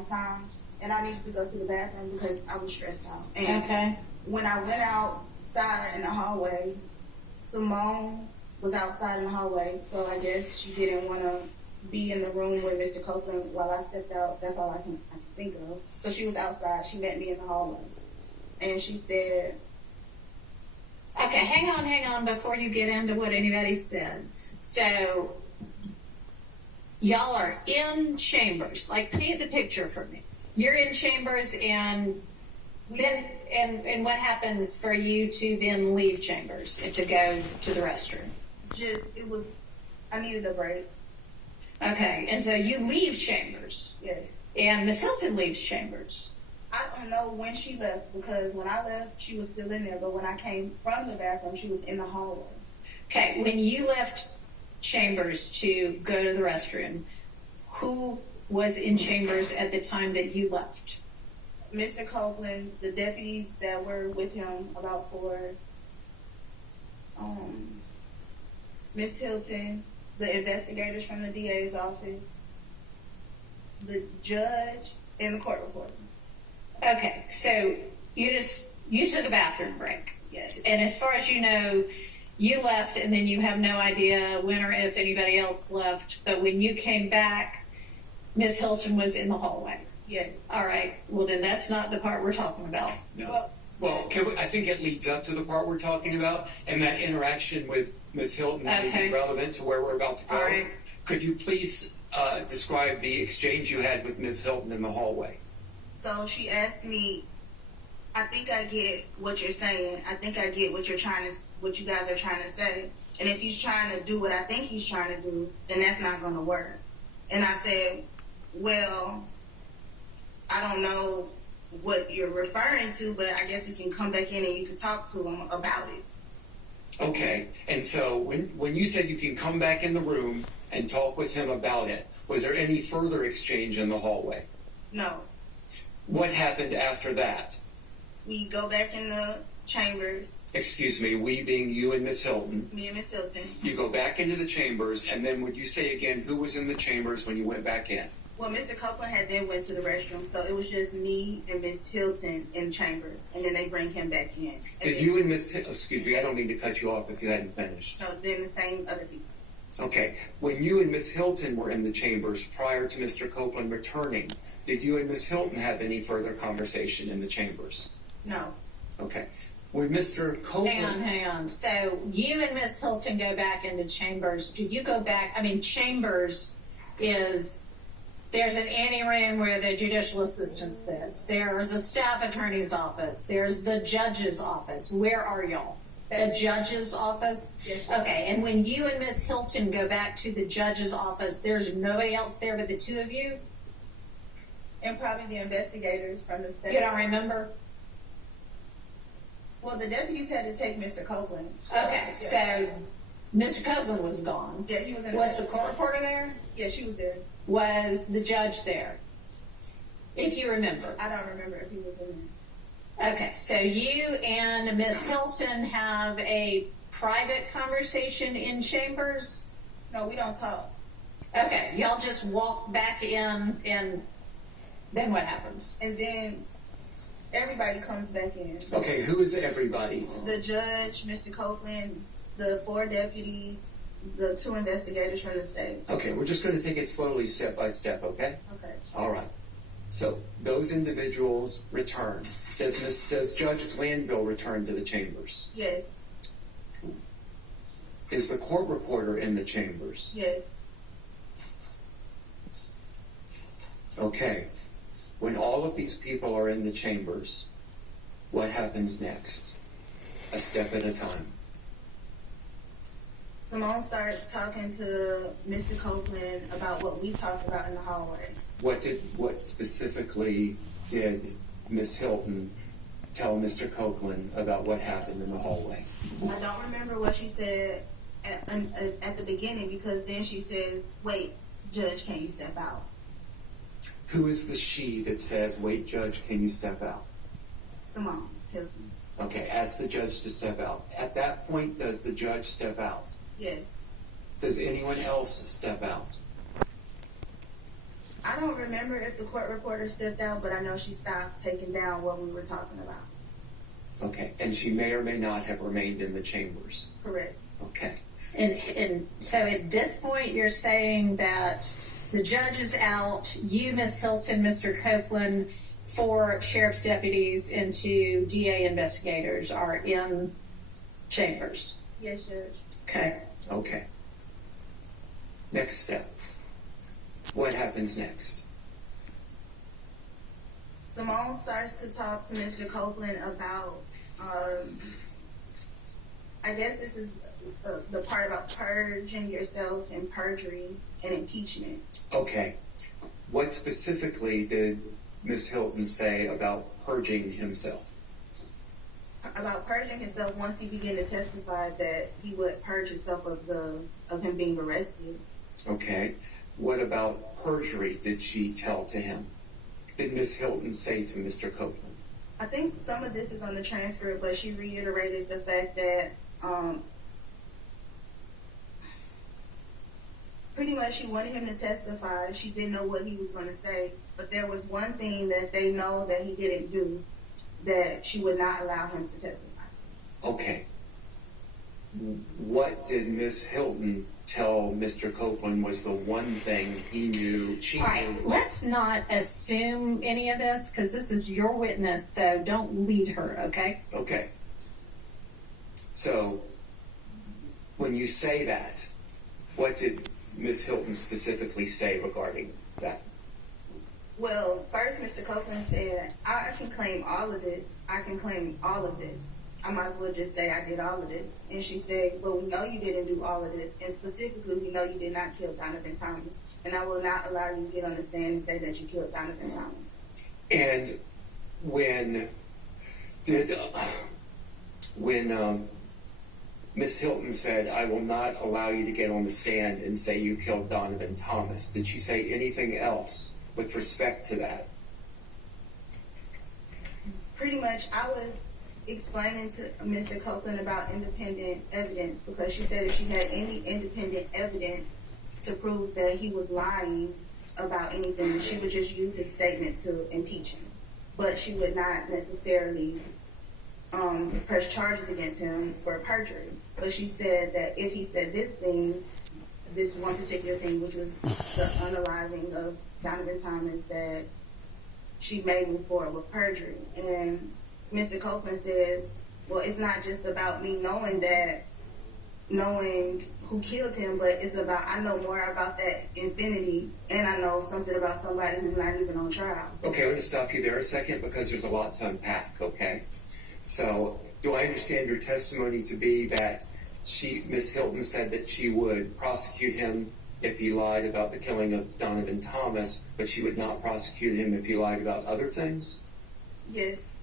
time, and I needed to go to the bathroom because I was stressed out. And Okay. when I went outside in the hallway, Simone was outside in the hallway, so I guess she didn't want to be in the room with Mr. Copeland while I stepped out. That's all I can think of. So she was outside. She met me in the hallway, and she said, Okay, hang on before you get into what anybody said. So, y'all are in chambers. Like, paint the picture for me. You're in chambers, and then, and what happens for you to then leave chambers and to go to the restroom? I needed a break. Okay, and so you leave chambers. Yes. And Miss Hilton leaves chambers. I don't know when she left, because when I left, she was still in there. But when I came from the bathroom, she was in the hallway. Okay, when you left chambers to go to the restroom, who was in chambers at the time that you left? Mr. Copeland, the deputies that were with him, about 4, Miss Hilton, the investigators from the DA's office, the judge, and the court reporter. Okay, so you took a bathroom break. Yes. And as far as you know, you left, and then you have no idea when or if anybody else left. But when you came back, Miss Hilton was in the hallway. Yes. All right. Well, then that's not the part we're talking about. No. Well, I think it leads up to the part we're talking about, and that interaction with Ms. Hilton may be relevant to where we're about to go. All right. Could you please describe the exchange you had with Ms. Hilton in the hallway? So she asked me, I think I get what you're saying. I think I get what you guys are trying to say. And if he's trying to do what I think he's trying to do, then that's not going to work. And I said, well, I don't know what you're referring to, but I guess we can come back in and you can talk to him about it. Okay. And so when you said you can come back in the room and talk with him about it, was there any further exchange in the hallway? No. What happened after that? We go back in the chambers. Excuse me, we being you and Miss Hilton. Me and Miss Hilton. You go back into the chambers, and then would you say again who was in the chambers when you went back in? Well, Mr. Copeland had then went to the restroom, so it was just me and Miss Hilton in chambers, and then they bring him back in. Did you and Miss excuse me, I don't mean to cut you off if you hadn't finished. No, then the same other people. Okay. When you and Miss Hilton were in the chambers prior to Mr. Copeland returning, did you and Miss Hilton have any further conversation in the chambers? No. Okay. When Mr. Copeland... Hang on. So you and Miss Hilton go back into chambers. Do you go back? I mean, chambers is... There's an anteroom where the judicial assistant sits. There's a staff attorney's office. There's the judge's office. Where are y'all? The judge's office? Yes. Okay, and when you and Miss Hilton go back to the judge's office, there's nobody else there but the two of you? And probably the investigators from the state. You don't remember? Well, the deputies had to take Mr. Copeland. Okay, so Mr. Copeland was gone. Yeah, he was in Was the court reporter there? Yeah, she was there. Was the judge there? If you remember. I don't remember if he was in there. Okay, so you and Miss Hilton have a private conversation in chambers? No, we don't talk. Okay, y'all just walk back in, and then what happens? And then everybody comes back in. Okay, who is everybody? The judge, Mr. Copeland, the 4 deputies, the 2 investigators from the state. Okay, we're just going to take it slowly, step by step, okay? Okay. All right. So those individuals return. Does Judge Glanville return to the chambers? Yes. Is the court reporter in the chambers? Yes. Okay. When all of these people are in the chambers, what happens next? A step at a time. Simone starts talking to Mr. Copeland about what we talked about in the hallway. What specifically did Miss Hilton tell Mr. Copeland about what happened in the hallway? I don't remember what she said at the beginning, because then she says, wait, Judge, can you step out? Who is the she that says, wait, Judge, can you step out? Simone Hilton. Okay, ask the judge to step out. At that point, does the judge step out? Yes. Does anyone else step out? I I don't remember if the court reporter stepped out, but I know she stopped taking down what we were talking about. Okay, and she may or may not have remained in the chambers. Correct. Okay. And so at this point, you're saying that the judge is out, you, Ms. Hilton, Mr. Copeland, 4 sheriff's deputies and 2 DA investigators are in chambers. Yes, Judge. Okay. Okay. Next step. What happens next? Simone starts to talk to Mr. Copeland about, I guess this is the part about purging yourself and perjury and impeachment. Okay. What specifically did Ms. Hilton say about purging himself? About purging himself once he began to testify that he would purge himself of him being arrested. Okay. What about perjury did she tell to him? Did Ms. Hilton say to Mr. Copeland? I think some of this is on the transcript, but she reiterated the fact that pretty much she wanted him to testify. She didn't know what he was going to say, but there was one thing that they know that he didn't do that she would not allow him to testify to. Okay. What did Ms. Hilton tell Mr. Copeland was the one thing he knew, she All right, knew? let's not assume any of this because this is your witness, so don't lead her, okay? Okay. So, when you say that, what did Ms. Hilton specifically say regarding that? Well, first Mr. Copeland said, I can claim all of this. I can claim all of this. I might as well just say I did all of this. And she said, well, we know you didn't do all of this. And specifically, we know you did not kill Donovan Thomas. And I will not allow you to get on the stand and say that you killed Donovan Thomas. And when Ms. Hilton said, I will not allow you to get on the stand and say you killed Donovan Thomas, did she say anything else with respect to that? Pretty much, I was explaining to Mr. Copeland about independent evidence because she said if she had any independent evidence to prove that he was lying about anything, she would just use his statement to impeach him. But she would not necessarily press charges against him for perjury. But she said that if he said this thing, this one particular thing, which was the unaliving of Donovan Thomas, that she may move forward with perjury. And Mr. Copeland says, well, it's not just about me knowing who killed him, but it's about, I know more about that infinity, and I know something about somebody who's not even on trial. Okay, I'm going to stop you there a second because there's a lot to unpack, okay? So, do I understand your testimony to be that Ms. Hilton said that she would prosecute him if he lied about the killing of Donovan Thomas, but she would not prosecute him if he lied about other things? Yes.